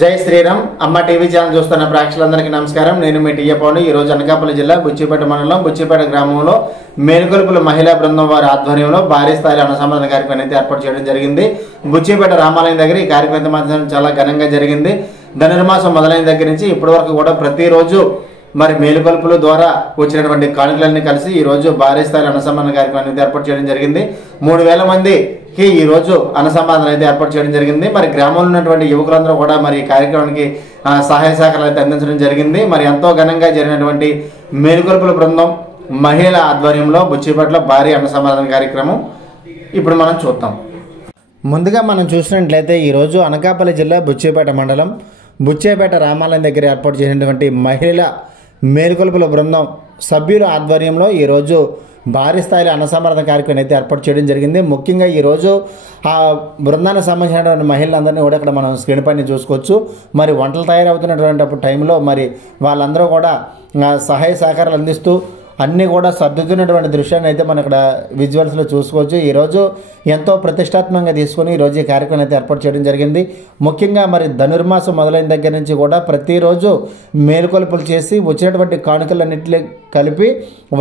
జై శ్రీరామ్ అమ్మ TV channel చూస్తున్న ప్రేక్షకులందరికీ నమస్కారం. నేను మీ టీఏ పౌని. ఈరోజు అనకాపల్లి జిల్లా బుచ్చిపేట మండలం బుచ్చిపేట గ్రామంలో మేలుకొలుపుల మహిళా బృందం వారి ఆధ్వర్యంలో భారీ స్థాయిలో అన్నసంతరణ కార్యక్రమం అయితే ఏర్పాటు చేయడం జరిగింది. బుచ్చిపేట రామాలయం దగ్గర ఈ కార్యక్రమం మాత్రం చాలా ఘనంగా జరిగింది. ధనుర్మాసం మొదలైన దగ్గర నుంచి ఇప్పటి వరకు కూడా ప్రతిరోజు మరి మేలుకొలుపుల ద్వారా వచ్చినటువంటి కానుకలన్నీ కలిసి ఈరోజు భారీ స్థాయిలో అన్నసంతరణ కార్యక్రమాన్ని అయితే ఏర్పాటు చేయడం జరిగింది. 3000 మందికి ఈరోజు అన్నసంతరణ అయితే ఏర్పాటు చేయడం జరిగింది. మరి గ్రామంలో ఉన్నటువంటి యువకులందరూ కూడా మరి ఈ కార్యక్రమానికి సహాయ సహకారాలు అయితే అందించడం జరిగింది. మరి ఎంతో ఘనంగా జరిగినటువంటి మేలుకొలుపుల బృందం మహిళల ఆధ్వర్యంలో బుచ్చిపేటలో భారీ అన్నసంతరణ కార్యక్రమం ఇప్పుడు మనం చూద్దాం. ముందుగా మనం చూసినట్లయితే ఈరోజు అనకాపల్లి జిల్లా బుచ్చిపేట మండలం బుచ్చిపేట రామాలయం దగ్గర ఏర్పాటు చేసినటువంటి మహిళల మేలుకొలుపుల బృందం సభ్యుల ఆధ్వర్యంలో ఈరోజు భారీ స్థాయిలో అన్నసంతరణ కార్యక్రమం అయితే ఏర్పాటు చేయడం జరిగింది. ముఖ్యంగా ఈరోజు ఆ బృందానికి సంబంధించినటువంటి మహిళలందరినీ కూడా ఇక్కడ మనం స్క్రీన్ పైన చూసుకోవచ్చు. మరి వంటలు తయారవుతున్నటువంటి టైంలో మరి వాళ్ళందరూ కూడా సహాయ సహకారాలు అందిస్తూ అన్నీ కూడా సర్దుతున్నటువంటి దృశ్యాన్ని అయితే మనం ఇక్కడ విజువల్స్లో చూసుకోవచ్చు. ఈరోజు ఎంతో ప్రతిష్టాత్మకంగా తీసుకొని ఈరోజు ఈ కార్యక్రమం అయితే ఏర్పాటు చేయడం జరిగింది. ముఖ్యంగా మరి ధనుర్మాసం మొదలైన దగ్గర నుంచి కూడా ప్రతిరోజు మేలుకొలుపులు చేసి వచ్చినటువంటి కానుకలన్నింటినీ కలిపి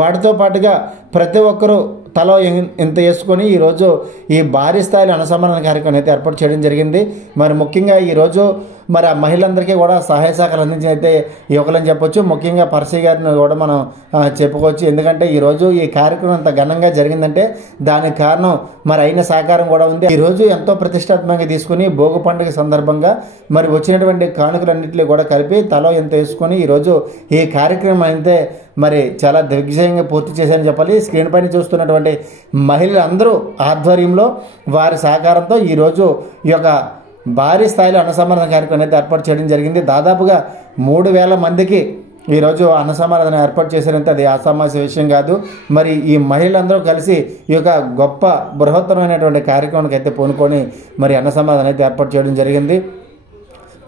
వాటితో పాటుగా ప్రతి ఒక్కరూ తలో ఇంత వేసుకొని ఈరోజు ఈ భారీ స్థాయిలో అన్నసంతరణ కార్యక్రమం అయితే ఏర్పాటు చేయడం జరిగింది. మరి ముఖ్యంగా ఈరోజు మరి ఆ మహిళలందరికీ కూడా సహాయ సహకారం అందించి అయితే యువకులని చెప్పొచ్చు. ముఖ్యంగా పర్సీ గారిని కూడా మనం చెప్పుకోవచ్చు. ఎందుకంటే ఈరోజు ఈ కార్యక్రమం అంత ఘనంగా జరిగిందంటే దానికి కారణం మరి అయిన సహకారం కూడా ఉంది. ఈరోజు ఎంతో ప్రతిష్టాత్మకంగా తీసుకుని భోగి పండుగ సందర్భంగా మరి వచ్చినటువంటి కానుకలన్నింటినీ కూడా కలిపి తలో ఎంత వేసుకొని ఈరోజు ఈ కార్యక్రమం అయితే మరి చాలా దిగ్విజయంగా పూర్తి చేశారని చెప్పాలి. స్క్రీన్ పైన చూస్తున్నటువంటి మహిళలందరూ ఆధ్వర్యంలో వారి సహకారంతో ఈరోజు ఈ యొక్క భారీ స్థాయిలో అన్నసంతరణ కార్యక్రమం అయితే ఏర్పాటు చేయడం జరిగింది. దాదాపుగా 3000 మందికి ఈరోజు అన్నసంతరణ ఏర్పాటు చేశారంటే అది అసామాన్య విషయం కాదు. మరి ఈ మహిళలందరూ కలిసి ఈ యొక్క గొప్ప బృహత్తరమైనటువంటి కార్యక్రమానికి అయితే పూనుకొని మరి అన్నసంతరణ అయితే ఏర్పాటు చేయడం జరిగింది.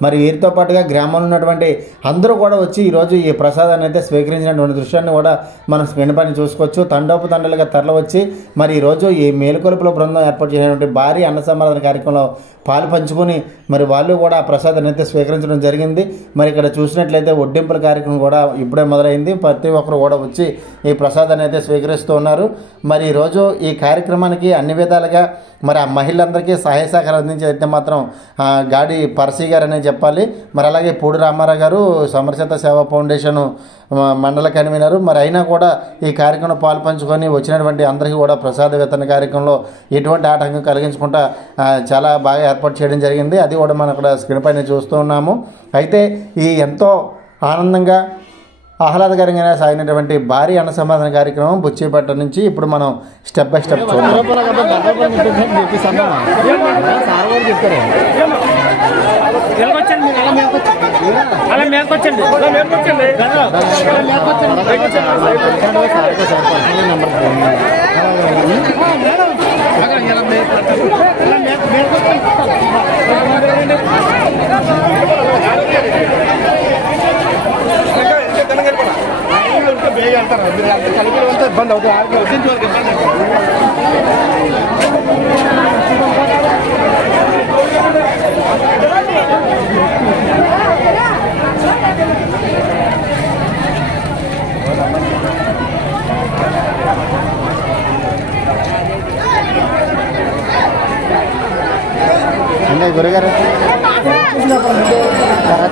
మరి వీరితో పాటుగా గ్రామంలో ఉన్నటువంటి అందరూ కూడా వచ్చి ఈరోజు ఈ ప్రసాదాన్ని అయితే స్వీకరించినటువంటి దృశ్యాన్ని కూడా మనం స్క్రీన్ పైన చూసుకోవచ్చు. తండోపతండలుగా తరలి వచ్చి మరి ఈరోజు ఈ మేలుకొలుపుల బృందం ఏర్పాటు చేసినటువంటి భారీ అన్నసంతరణ కార్యక్రమంలో పాలు పంచుకొని మరి వాళ్ళు కూడా ఆ ప్రసాదాన్ని అయితే స్వీకరించడం జరిగింది. మరి ఇక్కడ చూసినట్లయితే వడ్డింపుల కార్యక్రమం కూడా ఇప్పుడే మొదలైంది. ప్రతి ఒక్కరు కూడా వచ్చి ఈ ప్రసాదాన్ని అయితే స్వీకరిస్తూ ఉన్నారు. మరి ఈరోజు ఈ కార్యక్రమానికి అన్ని విధాలుగా మరి ఆ మహిళలందరికీ సహాయ సహకారం అందించి అయితే మాత్రం గాడి పర్సీ గారు అనే చెప్పాలి. మరి అలాగే పూడి రామారావు గారు సమరచేత సేవా ఫౌండేషన్ మండల కన్వీనర్. మరి అయినా కూడా ఈ కార్యక్రమంలో పాలు పంచుకొని వచ్చినటువంటి అందరికీ కూడా ప్రసాద వితరణ కార్యక్రమంలో ఎటువంటి ఆటంకం కలిగించకుండా చాలా బాగా ఏర్పాటు చేయడం జరిగింది. అది కూడా మనం ఇక్కడ స్క్రీన్ పైన చూస్తూ ఉన్నాము. అయితే ఈ ఎంతో ఆనందంగా ఆహ్లాదకరంగా సాగినటువంటి భారీ అన్నసంతరణ కార్యక్రమం బుచ్చిపేట నుంచి ఇప్పుడు మనం స్టెప్ బై స్టెప్ చూద్దాం. ఇబ్బంది అవుతుంది. అంటే గురుగారు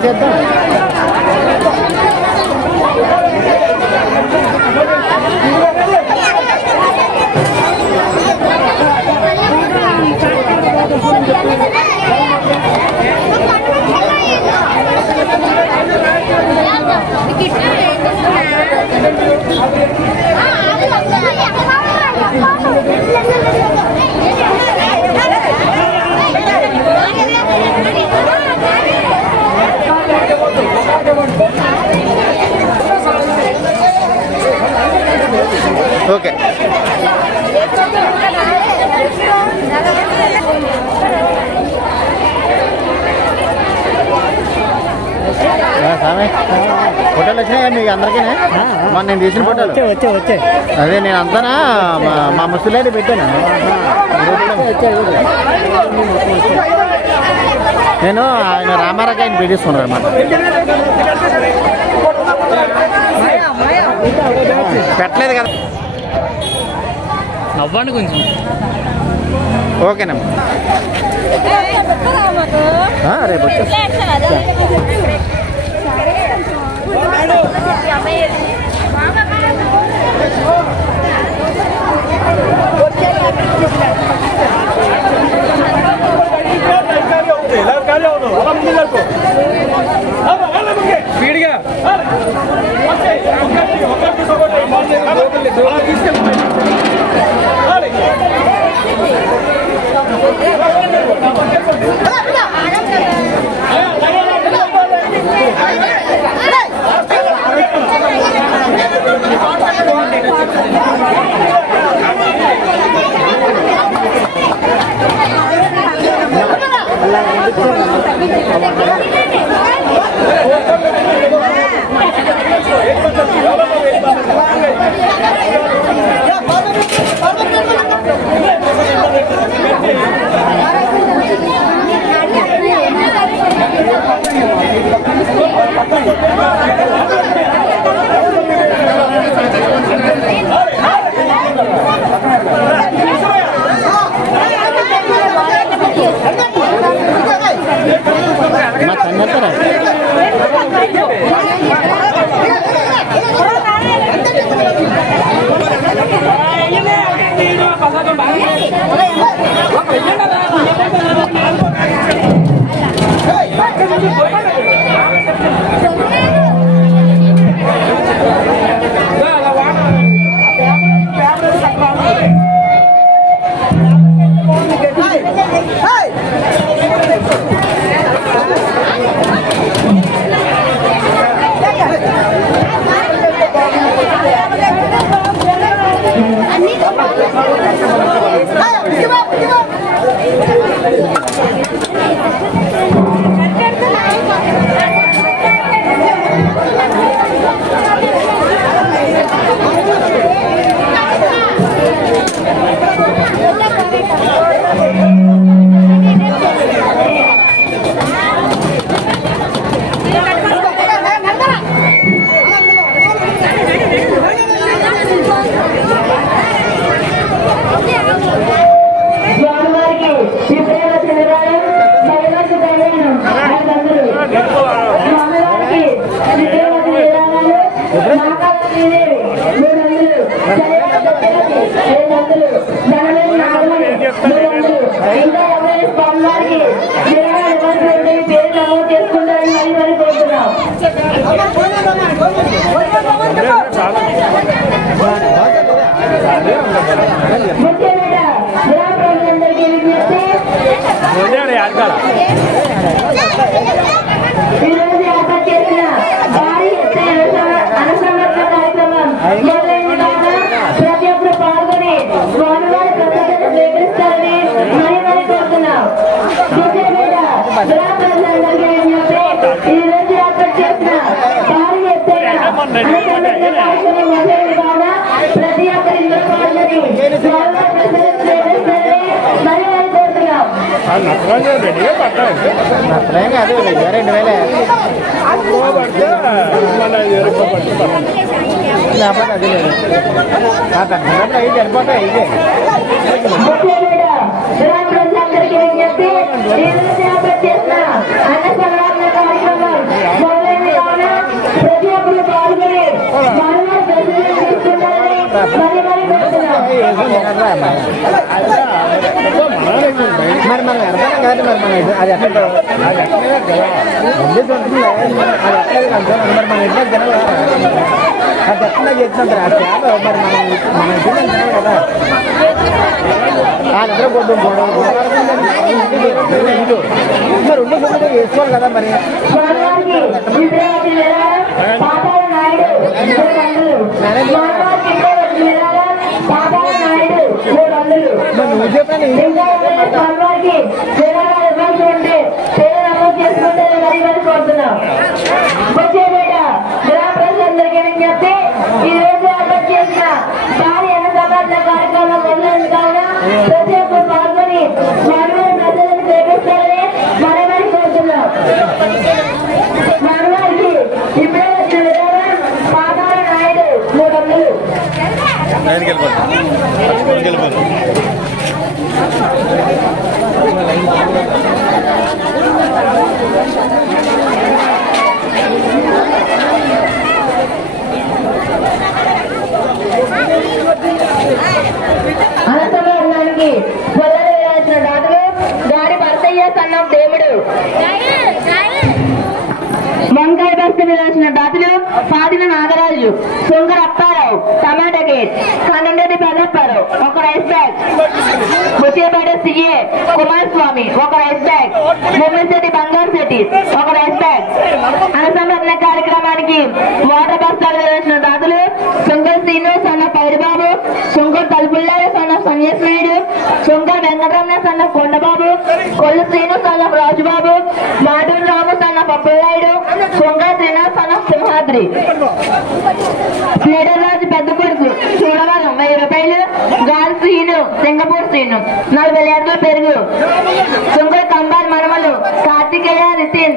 చేద్దాం. ఓకే ఫోటోలు వచ్చినాయా మీకు అందరికీ? మొన్న నేను తీసిన ఫోటోలు వచ్చాయి. అదే నేను అంతానా మా ముసలి పెట్టాను. నేను ఆయన రామారావు ఆయన పీడిస్తున్నాను అనమాట. పెట్టలేదు కదా, నవ్వండి కొంచెం. ఓకేనమ్మా, రేపు వచ్చి మరి మనం అర్థం కాదు. మరి మనం అది ఎక్కడ అది ఎక్కడ ఉంటుంది అది ఎక్కడ మరి మన ఇంట్లో జనాలు అది ఎక్కడ చేస్తుంటారు ఆ చేప మరి మన ఇంట్లో తినాలి కదా. ఆ నిద్ర కొద్దు మరి రెండు సొమ్ము వేసుకోవాలి కదా. మరి నువ్వు చెప్పండి ప్రతి ఒక్కరు పాల్గొని ప్రజలను ప్రేమిస్తారని మనమని కోరుతున్నాం. అనసమరణానికి పొల్లలు వేయాల్సిన దాటులు గాడి భర్తయ్య సన్న దేవుడు వంకాయ బస్త వేయాల్సిన దాటులు పాదిన నాగరాజు సుంగర అప్పారావు టమాటా గేట్ కన్నంరెడ్డి పెద్దప్పారావు ఒక rice bag Butchepeta CA Kumaraswamy ఒక రైస్ బ్యాగ్ ముమ్మిశెట్టి బంగారు శెట్టి ఒక రైస్ బ్యాగ్ అనసమరణ కార్యక్రమానికి వాటర్ బస్తాలు వేయాల్సిన దాటులు సుంగర్ శ్రీను సన్న పైరుబాబు సుంగర్ తలుపుల్లాడు సన్న సంజయనాయుడు సుంగర్ వెంకటరమణ సన్న కొండబాబు కొల్లు శ్రీను సన్న రాజుబాబు మాటూరు రాము సన్న పప్పులాయుడు సుంగర్ శ్రీనివాస్ సన్న సింహాద్రి రాజు పెద్ద కొడుకు చూడవరం 1000 రూపాయలు గాలి శ్రీను సింగపూర్ శ్రీను 40 లీటర్ల పెరుగు సుంగర్ కంబాల్ మనమలు కార్తికేయ నితిన్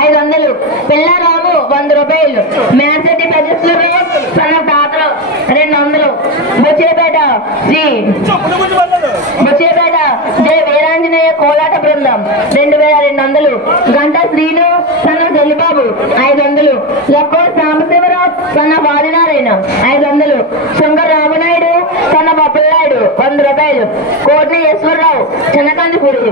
500 పిల్లారాము 100 రూపాయలు మేర్శెట్టి పెద్దశ్వరరావు సన్న తాతలు 200 బుచ్చేపేట బుచ్చేపేట జయ వీరాంజనేయ కోలాట బృందం 2200 గంట శ్రీను సన్న జల్లిబాబు 500 లక్కో సాంబశివరావు సన్న వాదినారాయణ 500 శంకర రామనాయుడు సన్న బొప్పలాయుడు 100 రూపాయలు కోట్ల ఈశ్వరరావు చిన్నకందిపూడి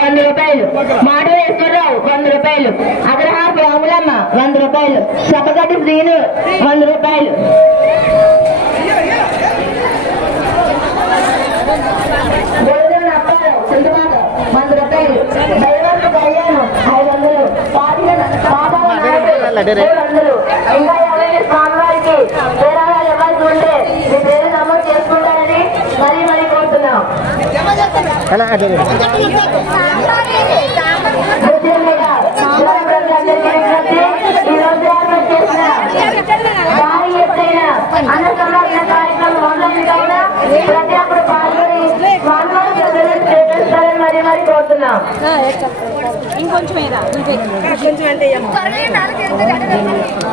100 రూపాయలు మాటూరు ఈశ్వరరావు 100 రూపాయలు అగ్రహాపు రాములమ్మ 100 రూపాయలు చెప్పగడ్డి శ్రీను 100 రూపాయలు గోల్డెన్ అప్పారావు చింతమాక 100 రూపాయలు దైవాసు కళ్యాణం 500 పాదిన పాదాల నాయుడు 400 ఇంకా ఎవరైనా స్వామివారికి పేరాలు ఇవ్వాల్సి ఉంటే మీ పేరు నమోదు చేసుకుంటారని మరీ కోరుతున్నాం. భారీ ఎత్తైన అన్న సంరక్షణ కార్యక్రమం మొదలైన కావున ప్రతి ఒక్కరు పాల్గొని స్వామివారికి చేస్తారని మరీ కోరుతున్నాం. ఇంకొంచెం కార్యక్రమానికి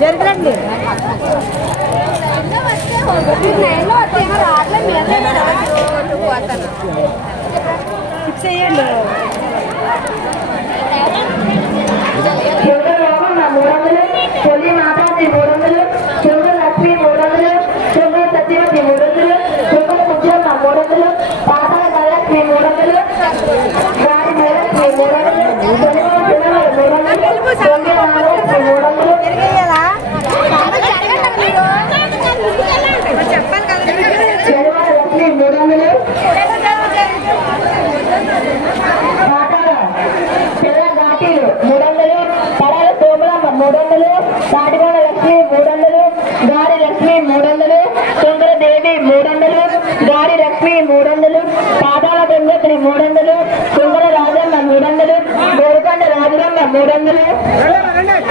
జరగండి చేయండి తొలి మాతాజీ 300 చెంగు లక్ష్మి 300 చెంగు సత్యవతి 300 చెంగు ముఖ్యమ్మ 300 పాతాల కలక్ష్మి 300 గాడి మహాలక్ష్మి 300 తాటిగోడ లక్ష్మి 300 గాడి లక్ష్మి 300 సుందరదేవి 300 గాడి లక్ష్మి 300 పాదాల గంగత్రి 300 సుందర రాజమ్మ 300 గోరుకొండ రాజురమ్మ 300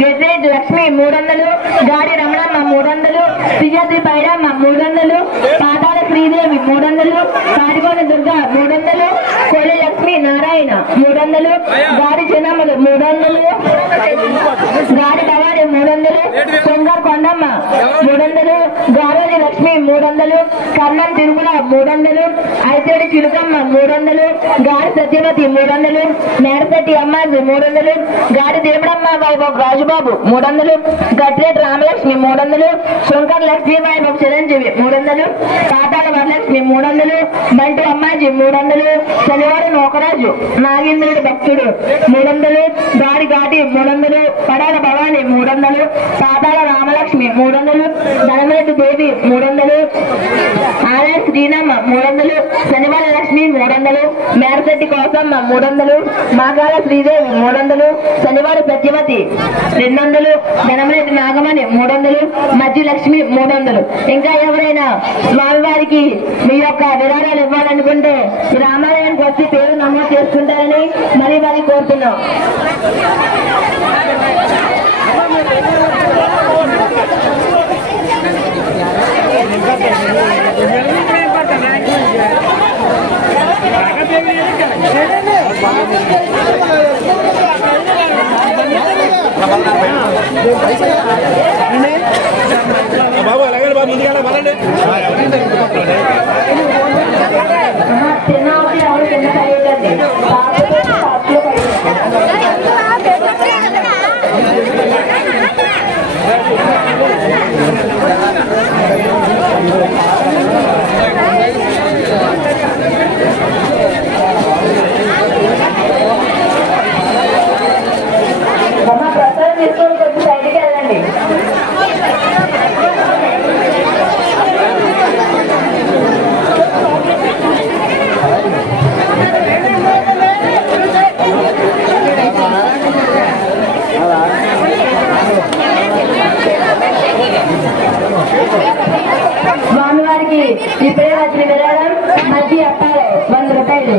గిరిజ లక్ష్మి 300 గాడి రమణమ్మ 300 సిజాద్రి పైడమ్మ 300 పాదాల శ్రీదేవి 300 కాడిగోడ దుర్గా 300 కొల్లి లక్ష్మి నారాయణ 300 గాడి చిన్నమ్మలు 300 గాడి భవాని 300 కొంగ కొండమ్మ 300 గారోజు గాలి లక్ష్మి 300, కర్ణం తిరుమల 300, ఐతేడి చిలుకమ్మ 300, గాడి సత్యవతి 300, మేడశెట్టి అమ్మాయి 300, గాడి దేవుడమ్మ వైభవ్ రాజుబాబు 300, గట్రేటి రామలక్ష్మి 300, శంకర్ లక్ష్మి వైభవ్ చిరంజీవి 300, కాటాల వరలక్ష్మి 300, బంటు అమ్మాజీ 300, శనివారం నోకరాజు నాగేంద్రుడి భక్తుడు 300, గాడి ఘాటి 300, పడాల భవాని 300, పాతాల రామలక్ష్మి 300, ధనమరెడ్డి దేవి 300, ఆర్ఎస్ శ్రీనమ్మ 300, శనివారం లక్ష్మి 300, మేరశెట్టి కోసమ్మ 300, మాగాల శ్రీదేవి 300, శనివారం సత్యవతి 200, ధనమరెడ్డి నాగమణి 300, మధ్య లక్ష్మి 300. ఇంకా ఎవరైనా స్వామివారికి మీ యొక్క విరాళాలు ఇవ్వాలనుకుంటే ఈ రామాలయానికి వచ్చి పేరు నమోదు చేసుకుంటారని మరీ మరీ కోరుతున్నాం. బాబు అలాగే బాబు ముందుగా పదండి. ప్రసాదం తీసుకొని కొంచెం సైడ్కి వెళ్ళండి. స్వామివారికి ఇప్పుడే వచ్చిన విరాళం మధ్య అప్పారావు 100 రూపాయలు.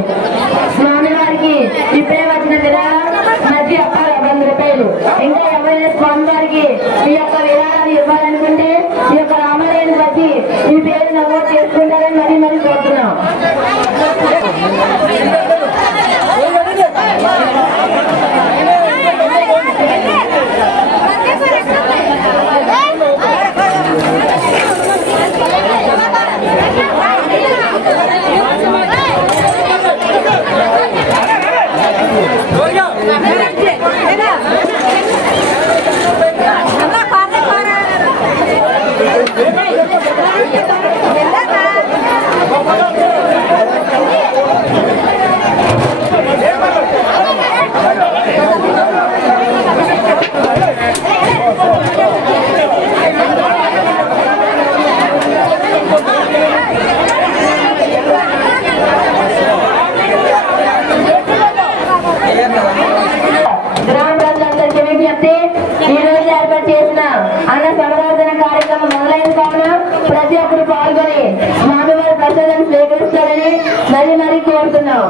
స్వామివారికి ఇప్పుడే వచ్చిన విరాళం మధ్య అప్పారావు 100 రూపాయలు. ఇంకా ఎవరైనా స్వామివారికి ఈ యొక్క విరాళాలు ఇవ్వాలనుకుంటే ఈ యొక్క రామాలయానికి వచ్చి ఈ పేరు నమోదు చేసుకుంటారని మరీ మరీ కోరుతున్నాం. ఈ రోజు ఏర్పాటు చేసిన అన్న సంవర్ధన కార్యక్రమం మొదలైన కావున ప్రతి ఒక్కరు పాల్గొని స్వామివారి ప్రసాదం స్వీకరిస్తారని మరీ మరీ కోరుతున్నాం.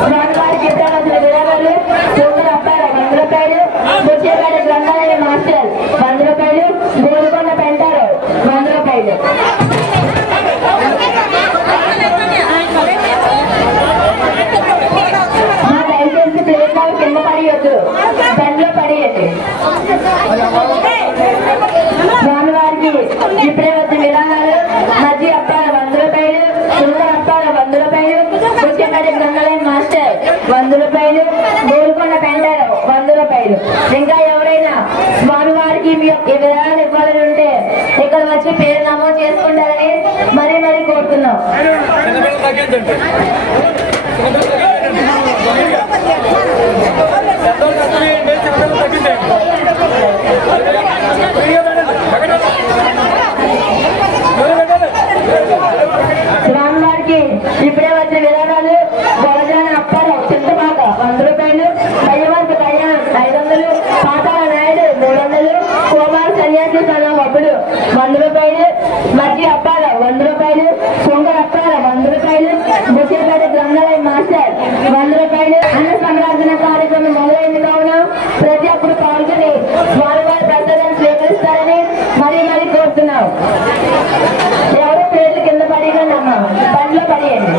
స్వామివారికి ఇవ్వవలసిన విరాళాలు శంకర్ అప్పారావు 100 రూపాయలు, బుచ్చేపేట గ్రంథాలయ మాస్టర్ 100 రూపాయలు, గోల్కొండ పెంటారావు 100 రూపాయలు. మా దయచేసి ప్లేట్ కింద పడియొద్దు, బండ్లో పడియండి. స్వామివారికి ఇప్పుడే వచ్చిన విరాళాలు మధ్య అప్పారావు 100 రూపాయలు, శంకర్ అప్పారావు 100 రూపాయలు, బుచ్చేపేట గ్రంథాలయ మాస్టర్ 100 రూపాయలు, గోల్కొండ పెంటారావు 100 రూపాయలు. ఇంకా ఎవరైనా స్వామివారికి మీ యొక్క విరాళాలు ఇవ్వాలని ఉంటే ఇక్కడ వచ్చి పేరు నమోదు చేసుకుంటారని మరీ మరీ కోరుతున్నాం. స్వామివారికి ఇప్పుడే వచ్చిన విరాళాలు గొడజాన అప్పారావు చింతపాక 100 రూపాయలు, పయ్యవర్తి కళ్యాణ్ 500, పాతాల నాయుడు 300, కోమార్ సన్యాసి సన్న ఒప్పుడు 100 రూపాయలు, మధ్య అప్పారావు 100 రూపాయలు, శంకర్ అప్పారావు 100 రూపాయలు, బుచ్చేపేట గ్రంథాలయ మాస్టర్ 100 రూపాయలు. అన్న సంరాధన కార్యక్రమం మొదలైంది కావున ప్రతి ఒక్కరు పాల్గొని స్వామివారి ప్రసాదాన్ని స్వీకరిస్తారని మరీ మరీ కోరుతున్నాం. ఎవరు పేర్లు కింద పడిగా చేయండి.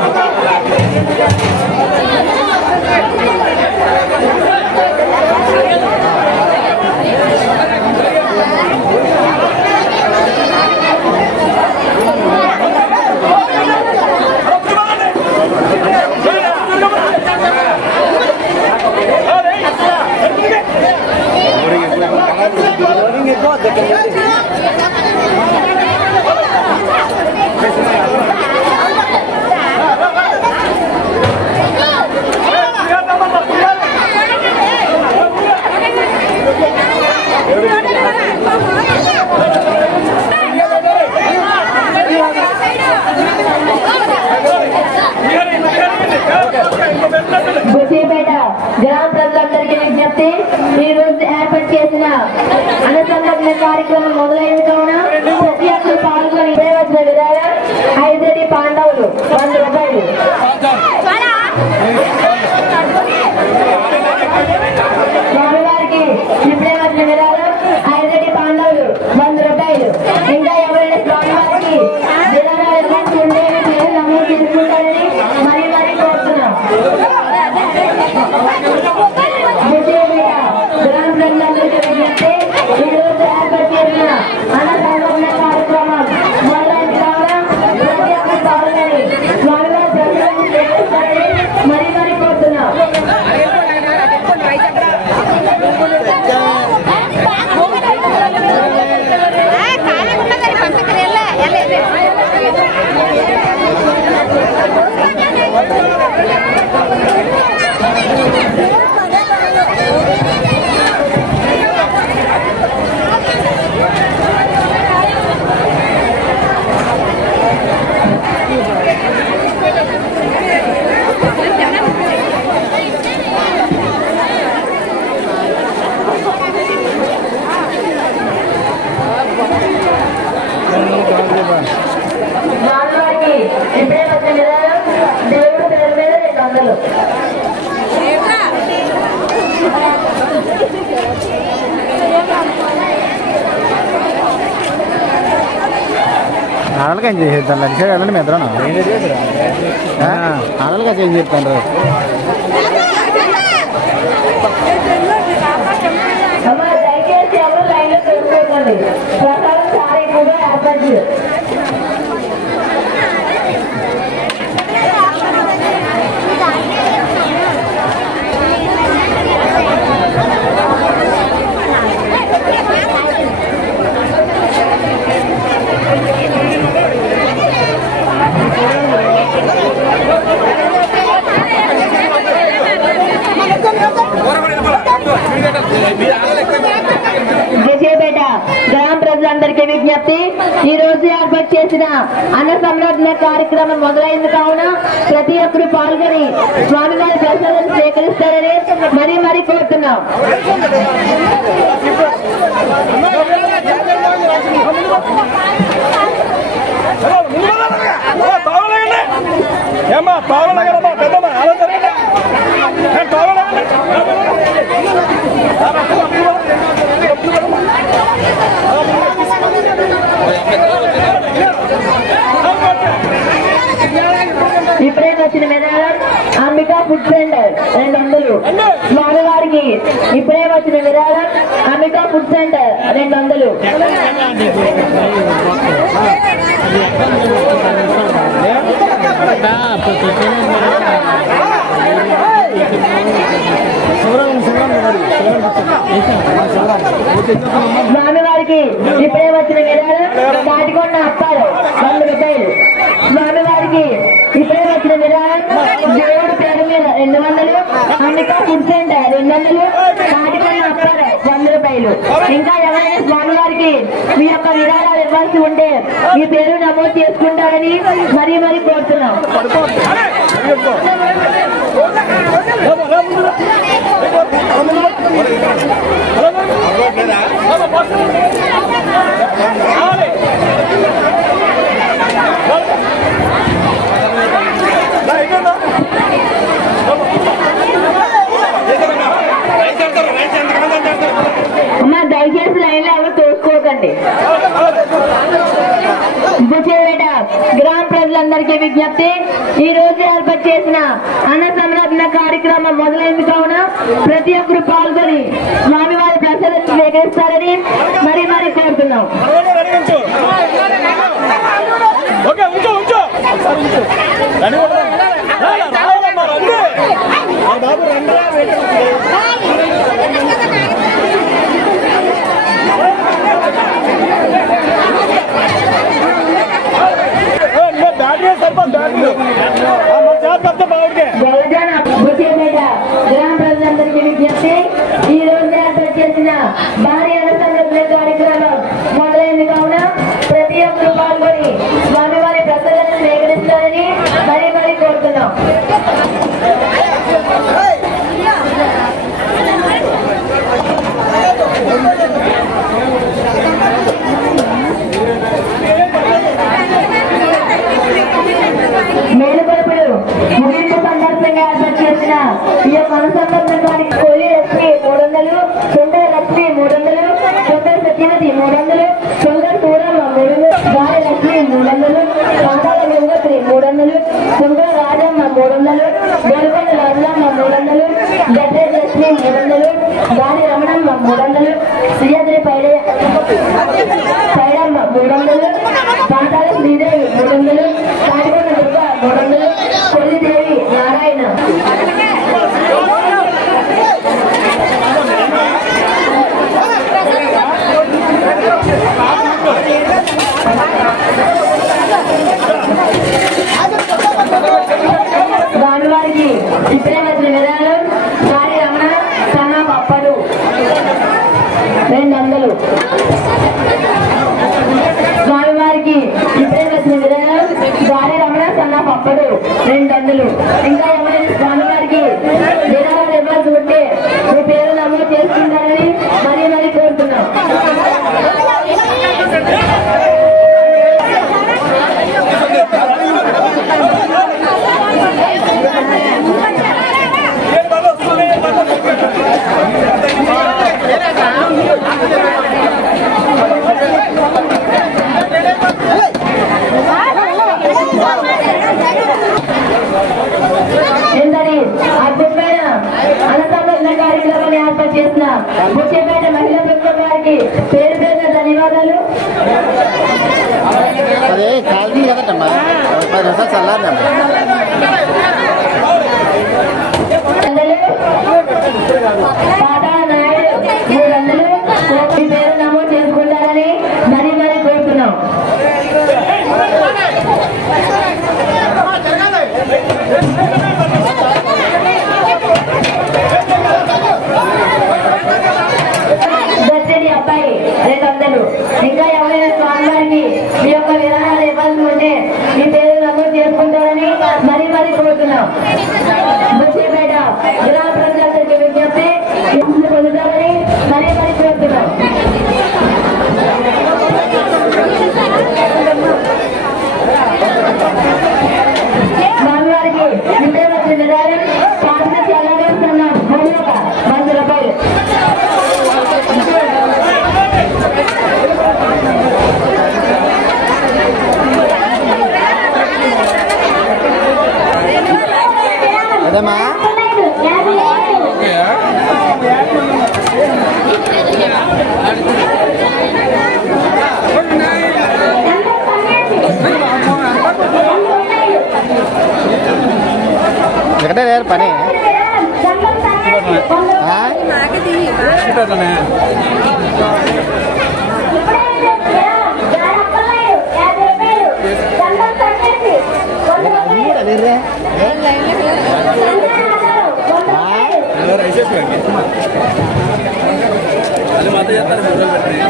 బుచ్చిపేట గ్రామ ప్రజలందరికీ విజ్ఞప్తి, ఈ రోజు ఏర్పాటు చేసిన అనుసంధాన కార్యక్రమం మొదలైంది కావున ప్రతి ఒక్కరు పాల్గొని వచ్చిన విధానం 5 పాండవులు 100 రూపాయలు. స్వామివారికి ఇప్పుడే వచ్చిన విధానం 5 పాండవులు 100 రూపాయలు. ఇంకా ఎవరైనా స్వామివారికి విధానాలు ఉండేవి పేరు నమోదు చేసుకుంటారని మరీ మరీ కోరుతున్నాం. గ్రామ ప్రజలందరికీ విజ్ఞప్తి, ఈ రోజు ఏర్పాటు చేసిన అన్నసంతరణ కార్యక్రమం మొదలైన కావున ప్రతి ఒక్కరు పాల్గొని స్వామివారి దర్శనం చేస్తారని మరీ మరీ కోరుతున్నాం. స్వామివారికి ఇప్పుడే వచ్చిన విధానం దేవుడి పేరు మీద 200. ఆడలుగా చేసేద్దాం లక్ష వెళ్ళండి మీ ఇద్దరు ఆడలుగా చేంజ్ చెప్తాను. దయచేసి ఎవరు లైన్ లో తెలుసుకోకండి. ప్రసాదం చాలా ఎక్కువగా ఏర్పాటు చేయాలి. బుచ్చిపేట గ్రామ ప్రజలందరికీ విజ్ఞప్తి, ఈ రోజు ఏర్పాటు చేసిన అన్న సంరక్షణ కార్యక్రమం మొదలైంది కావున ప్రతి ఒక్కరు పాల్గొని స్వామివారి దర్శనం స్వీకరిస్తారని మరీ మరీ కోరుతున్నాం. ఏమ్మా పావులమ్మా పెద్దమ్మా ఆలోచన ఇప్పుడే వచ్చిన విధానం అంబికా ఫుడ్ సెంటర్ 200. స్వామివారికి ఇప్పుడే వచ్చిన విధానం అంబికా ఫుడ్ సెంటర్ 200. స్వామివారికి ఇప్పుడే వచ్చిన విధానం తాటికొండ అప్పారావు 100 రూపాయలు. స్వామివారికి ఇప్పుడే వచ్చిన విధానం దేవుడి పేరు మీద 200, అంబికా ఫుడ్ సెంటర్ 200, తాటికొండ అప్పారావు 100 రూపాయలు. ఇంకా ఎవరైనా స్వామివారికి మీ యొక్క విరాళాలు ఇవ్వాల్సి ఉంటే మీ పేరు నమోదు చేసుకుంటారని మరీ మరీ కోరుతున్నాం. అమ్మా దయచేసి లైన్లో ఎవరు తోసుకోకండి. బుచ్చిపేట గ్రామ ప్రజలందరూ ప్రజలందరికీ విజ్ఞప్తి, ఈ రోజు ఏర్పాటు చేసిన అన్న సంరక్షణ కార్యక్రమం మొదలైంది కావున ప్రతి ఒక్కరు పాల్గొని స్వామివారి ప్రసాదం స్వీకరిస్తారని మరీ మరీ కోరుతున్నాం. గ్రామ ప్రజలందరికీ విజ్ఞప్తి, ఈ రోజు ఏర్పాటు చేసిన భారీ అన్న సంరక్షణ కార్యక్రమం మొదలైంది కావున ప్రతి ఒక్కరు పాల్గొని స్వామివారి ప్రసాదాన్ని స్వీకరిస్తారని మరీ మరీ కోరుతున్నాం. మేలుకొలుపులు ముగింపు సందర్భంగా ఏర్పాటు చేసిన ఈ యొక్క అనుసంధానానికి కోలి లక్ష్మి 300, సుందర లక్ష్మి 300, సుందర సత్యవతి 300, సుందర సూరమ్మ 300, గాలి లక్ష్మి 300, కాంతాల గంగోత్రి 300, సుందర రాజమ్మ 300, గెలుకొండ రాజమ్మ 300, గడ్డ లక్ష్మి 300, గాలి రమణమ్మ 300, శ్రీయాద్రి పైడమ్మ 300, కాంతాల శ్రీదేవి 300, కాటికొండ దుర్గ 300, కొల్లిదేవి నారాయణ. స్వామివారికి ఇప్పుడే వచ్చిన విధానం గాలి రమణ సన్న పప్పడు 200. స్వామివారికి ఇప్పుడే వచ్చిన విధానం గాలి రమణ సన్న పప్పడు 200. ఇంకా ఎవరైనా స్వామివారికి విరాళాలు ఇవ్వాల్సి ఉంటే మీ పేరు నమోదు చేసుకుంటారని మరీ మరీ కోరుతున్నాం. ఇంతటి అద్భుతమైన అన్నసంరక్షణ కార్యక్రమాన్ని ఏర్పాటు చేసిన బుచ్చేపేట మహిళా ప్రభుత్వం గారికి పేరు పేరున ధన్యవాదాలు. అదే కాల్కి కదమ్మా 10 నిమిషాలు చల్లారమ్మా. పాతాళ నాయుడు 300 పేరు నమోదు చేసుకుంటారని మరీ మరీ కోరుతున్నాం. దర్శని అబ్బాయి 200. ఇంకా ఎవరైనా స్వామివారికి మీ యొక్క విరాళాలు ఇవ్వాల్సి ఉంటే మీ పేరు నమోదు చేసుకుంటారని మరీ మరీ కోరుతున్నాం. బుచ్చిపేట గ్రామ ప్రజలందరికీ విజ్ఞప్తి పొందుతారని మరీ మరీ కోరుతున్నాం. స్వామివారికి ఇంటే వచ్చిన విధానం పాత్ర చల్లగలుస్తున్న భూమి 100 రూపాయలు. అదేమా ఎక్కడే లేరు పని అది మాత్రం చేస్తారు మొదలు పెట్టినాయి.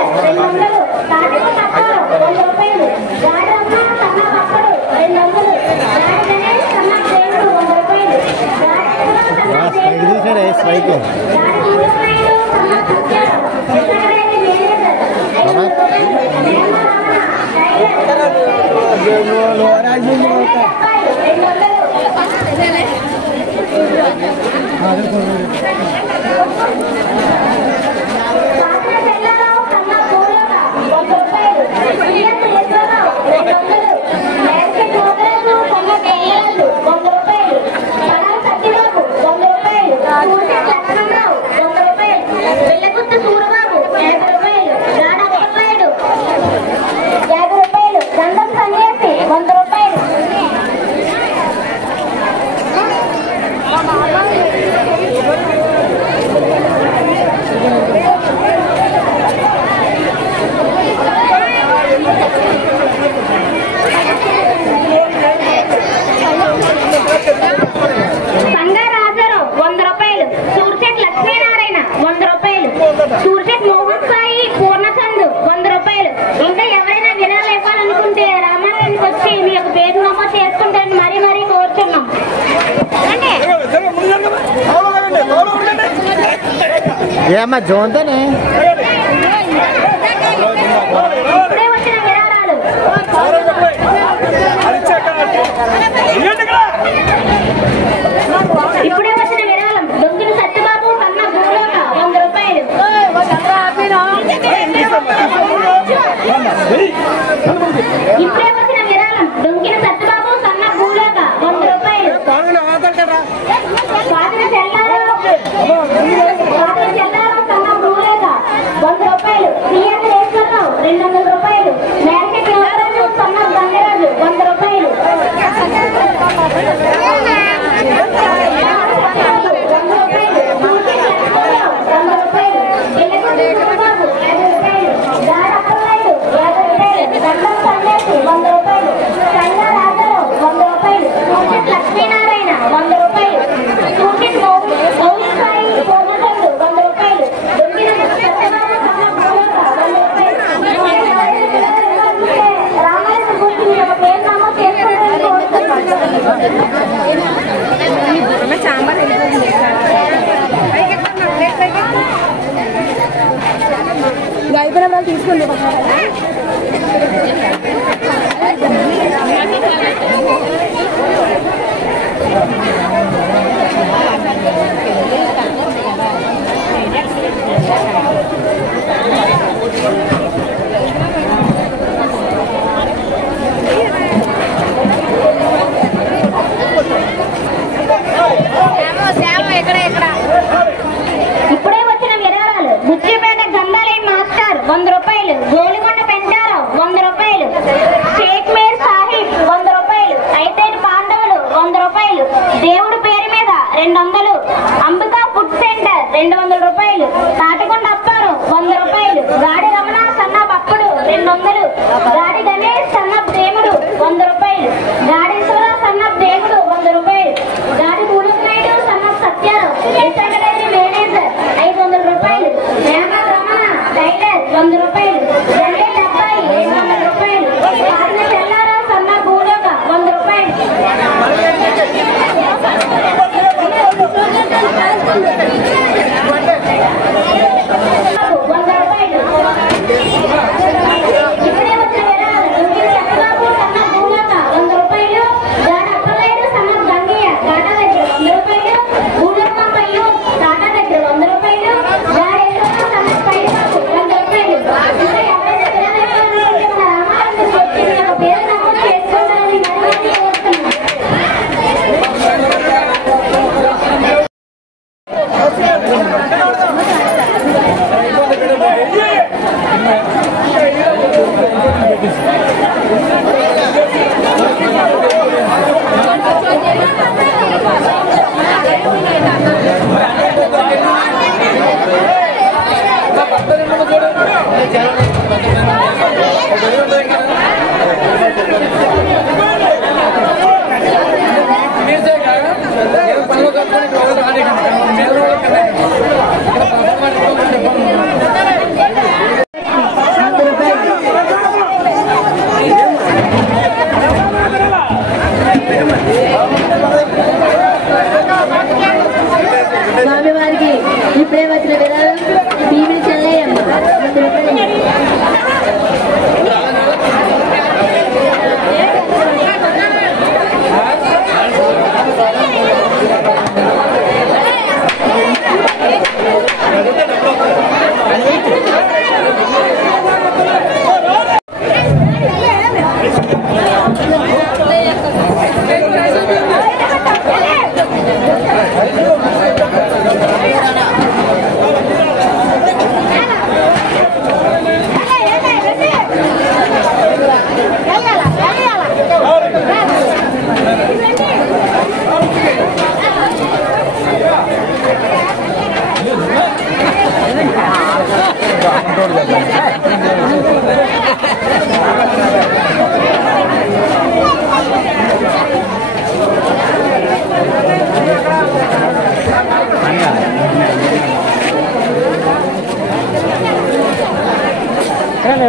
దేవుడు చూడాలి స్ట్రైక్ ఏమ్మా జోన్తోనే ఇప్పుడే వచ్చిన విరాళం దొంగిన సత్యబాబు కన్నా భూలోక 100 రూపాయలు. ఇప్పుడే వచ్చిన విరాళం దొంగిన సత్యబాబు కన్నా భూలోక 100 రూపాయలు. పాతిన చెల్లారు కన్నా భూలోక 100 రూపాయలు. సీఎం ఈశ్వరరావు 200 రూపాయలు. మేరకెట్ యువరాజు కన్నా గంగరాజు 100 రూపాయలు. లక్ష్మీనారాయణ 100 రూపాయలు. సాంబార్ అయిపోయిన వాళ్ళు తీసుకోండి. ఇప్పుడే వచ్చిన విరాళాలు బుచ్చిపేట గంధాలి మాస్టర్ 100 రూపాయలు. గోలికొండ పెంచారావు 100 రూపాయలు. షేక్ మేర్ సాహిబ్ 100 రూపాయలు. ఐతేటి పాండవులు 100 రూపాయలు. దేవుడి పేరు మీద 200. అంబికా ఫుడ్ సెంటర్ 200 రూపాయలు. తాటికొండ అప్పారు 100 రూపాయలు. గాడి రమణ సన్న పప్పుడు 200. గాడి గణేష్ సన్న దేవుడు 100 రూపాయలు. గాడీశ్వర సన్న దేవుడు 100 రూపాయలు. గాడి మూలకనాయుడు సన్న సత్యారావు మేనేజర్ 500 రూపాయలు. మేమ రమణ టైలర్ 100 రూపాయలు. జనరేట్ అబ్బాయి 200 రూపాయలు. పాడిన చెల్లారావు సన్న భూలోక 100 రూపాయలు. వచ్చిన విరాళం బీవీ చెల్లయ్యమ్మ 100 రూపాయలు.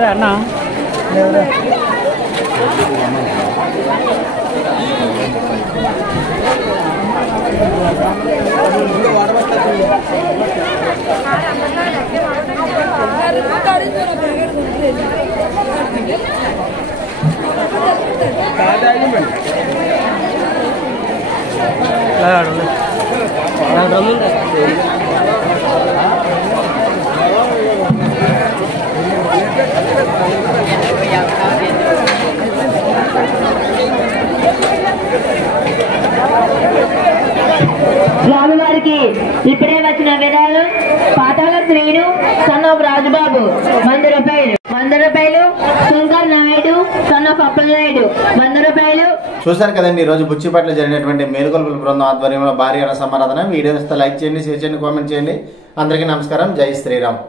అన్నా స్వామివారికి ఇప్పుడే వచ్చిన విరాళం పాతాల శ్రీను సన్ ఆఫ్ రాజుబాబు 100 రూపాయలు. 100 రూపాయలు శంకర్ నాయుడు సన్ ఆఫ్ అప్పలనాయుడు 100 రూపాయలు. చూశారు కదండి, ఈరోజు బుచ్చిపేటలో జరిగినటువంటి మేలుకొలుపుల బృందం ఆధ్వర్యంలో భారీ అన్న సమారాధన. వీడియో ఇస్తే లైక్ చేయండి, షేర్ చేయండి, కామెంట్ చేయండి. అందరికీ నమస్కారం. జై శ్రీరామ్.